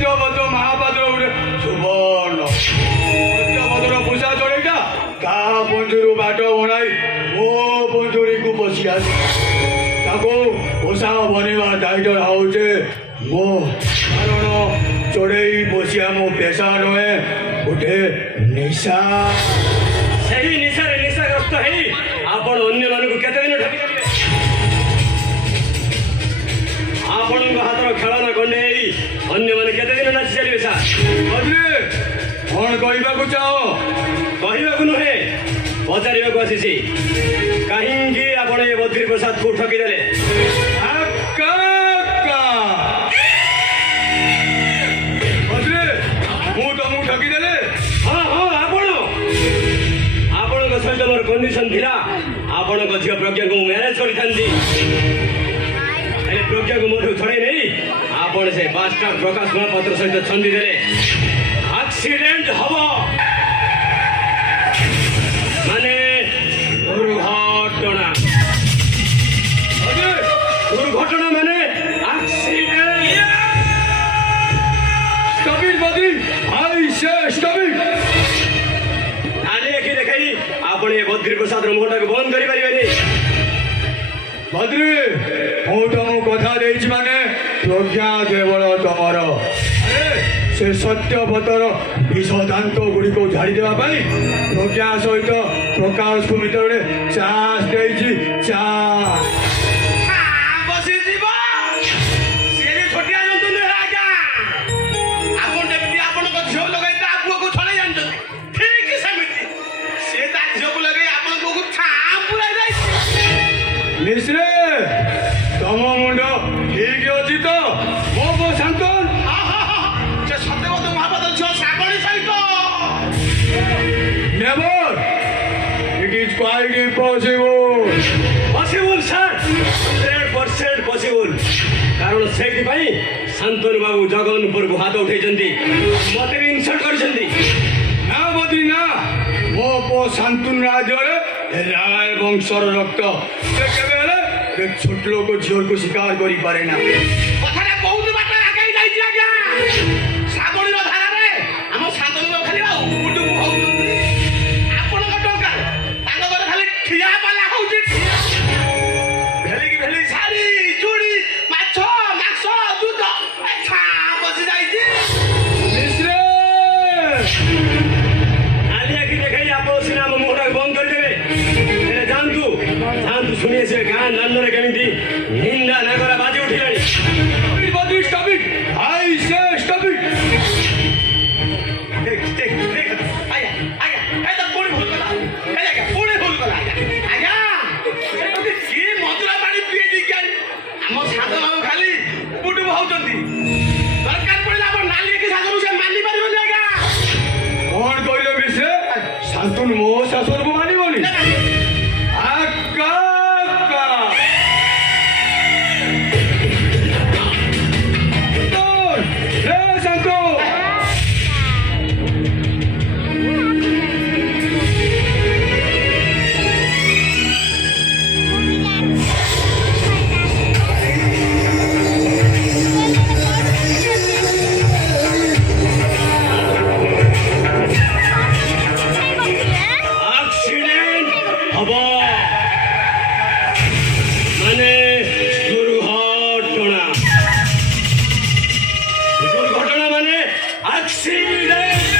ସତ୍ୟବ୍ରତ ମହାପାତ୍ର ଗୋଟେ ସୁବର୍ଣ୍ଣ ସତ୍ୟବ୍ରତର ପୋଷା ଚଢ଼େଇଟା କାହା ପଞ୍ଜୁରୁ ବାଟ ବଣାଇ ମୋ ପଞ୍ଜୁରୀକୁ ପଶି ଆସି ତାକୁ ପୋଷା ବନେଇବା ଦାୟିତ୍ୱ ହେଉଛି ମୋ କାରଣ ଚଢ଼େଇ ବସିଆ ମୋ ପେଶା ନୁହେଁ ଗୋଟେ ନିଶା। ସେହି ନିଶାରେ ନିଶାଗ୍ରସ୍ତ ହେଇ ଆପଣ ଅନ୍ୟମାନଙ୍କୁ କେତେ ଦିନ ଠକି ଚାଲିବେ? ଆପଣଙ୍କ ହାତର ଖେଳନା ଗଣ୍ଡେଇ ଅନ୍ୟମାନେ କେତେ ଦିନ ନାଚି ଚାଲିବେ ସାର୍? କଣ କହିବାକୁ ଚାହ? କହିବାକୁ ନୁହେଁ, ପଚାରିବାକୁ ଆସିଛି। କାହିଁକି ଆପଣ ଏ ବଦ୍ରି ପ୍ରସାଦକୁ ଠକିଦେଲେ? ମୁଁ ତମକୁ ଠକିଦେଲେ? ହଁ ହଁ, ଆପଣଙ୍କ ସହିତ ମୋର କଣ୍ଡିସନ ଥିଲା, ଆପଣଙ୍କ ଝିଅ ପ୍ରଜ୍ଞାକୁ ମୁଁ ମ୍ୟାରେଜ କରିଥାନ୍ତି। ହେଲେ ପ୍ରଜ୍ଞାକୁ ମୋଠୁ ଛଡ଼େଇ ନେଇ ଆପଣ ସେ ବାଷ୍ଟର ପ୍ରକାଶ ମହାପାତ୍ର ସହିତ ଛନ୍ଦି ଦେଲେ। ଆକ୍ସିଡେଣ୍ଟ ହବ ମାନେ ଦୁର୍ଘଟଣା। ଦୁର୍ଘଟଣା ମାନେ ଆଖି ଦେଖାଇ ଆପଣ ଏ ବଦ୍ରି ପ୍ରସାଦର ମୁହଁଟାକୁ ବନ୍ଦ କରିପାରିବେନି। ବଦ୍ରି, ମୁଁ ତମକୁ କଥା ଦେଇଛି ମାନେ ପ୍ରଜ୍ଞା କେବଳ ତମର। ସେ ସତ୍ୟବ୍ରତର ବିଷ ଦାନ୍ତ ଗୁଡ଼ିକୁ ଝାଡ଼ିଦେବା ପାଇଁ ପ୍ରଜ୍ଞା ସହିତ ପ୍ରକାଶକୁ ଭିତରେ ଚାନ୍ସ ଦେଇଛି। ମିଶ୍ରେ, ତମ ମୁଣ୍ଡ ଠିକ ଅଛି ତ? ମୋ ପୁଅ ଶାନ୍ତନ ସେ ସତ୍ୟବ୍ରତ ମହାପାତ୍ର ଝିଅ ଶ୍ରାବଣୀ ସହିତ। Never! It is quite impossible. Possible sir, 100% ପସିବୁଲ। କାରଣ ସେଇଥିପାଇଁ ଶାନ୍ତନୁ ବାବୁ ଜଗନ୍ନପୁରକୁ ହାତ ଉଠେଇଛନ୍ତି, ମତେ ବି ଇନସଲ୍ଟ କରିଛନ୍ତି। ନା ବଦ୍ରି ନା, ମୋ ପୁଅ ଶାନ୍ତନ ରାଜ୍ୟରେ ରାୟ ବଂଶର ରକ୍ତ। ସେ କେବେ ହେଲେ ଛୋଟ ଲୋକ ଝିଅକୁ ଶିକାର କରିପାରେ ନା। କଥାଟା ବହୁତ ବାଟ ଆଗେଇ ଯାଇଛି ଆଜ୍ଞା। ଶ୍ରାବଣୀର ଧାରାରେ ଆମ ଶାନ୍ତନୁ ଖାଲି ଉପୁଟୁକୁ ହଉଛନ୍ତି। ଆପଣଙ୍କ ଟଙ୍କା ତାଙ୍କ ଘରେ ଖାଲି ଠିଆ ପାଲା ହଉଛି। ଭେଳିକି ଶାଢ଼ୀ ଚୁଡ଼ି ମାଛ ମାଂସ ଦୁଧ ବସି ଯାଇଛି। ଖାଲି ଆଖି ଦେଖାଇ ଆପଣ ସିନା ଆମ ମୁହଁଟାକୁ ବନ୍ଦ କରିଦେବେ। ହେଲେ ଯାଆନ୍ତୁ ଶୁଣି ଆସିବେ ଗାଁ ଦାଣ୍ଡରେ କେମିତି ନିନ୍ଦା ନାଗରା ବାଜି ଉଠିଲାଣି। ଆମ ସାଧନ ଖାଲି ଉପୁଟୁକୁ ହଉଛନ୍ତି। ଦରକାର ପଡ଼ିଲେ ଆପଣ ନାଲି କି ସାଧନ ସେ ମାନି ପାରିବନି ଆଜ୍ଞା। କଣ କହିଲେ ମିଶ୍ରେ? ଶାନ୍ତନୁ ମୋ ଶାଶୁକୁ ମାନିବନି? মানে দুর্ঘটনা মানে অ্যাক্সিডেন্ট।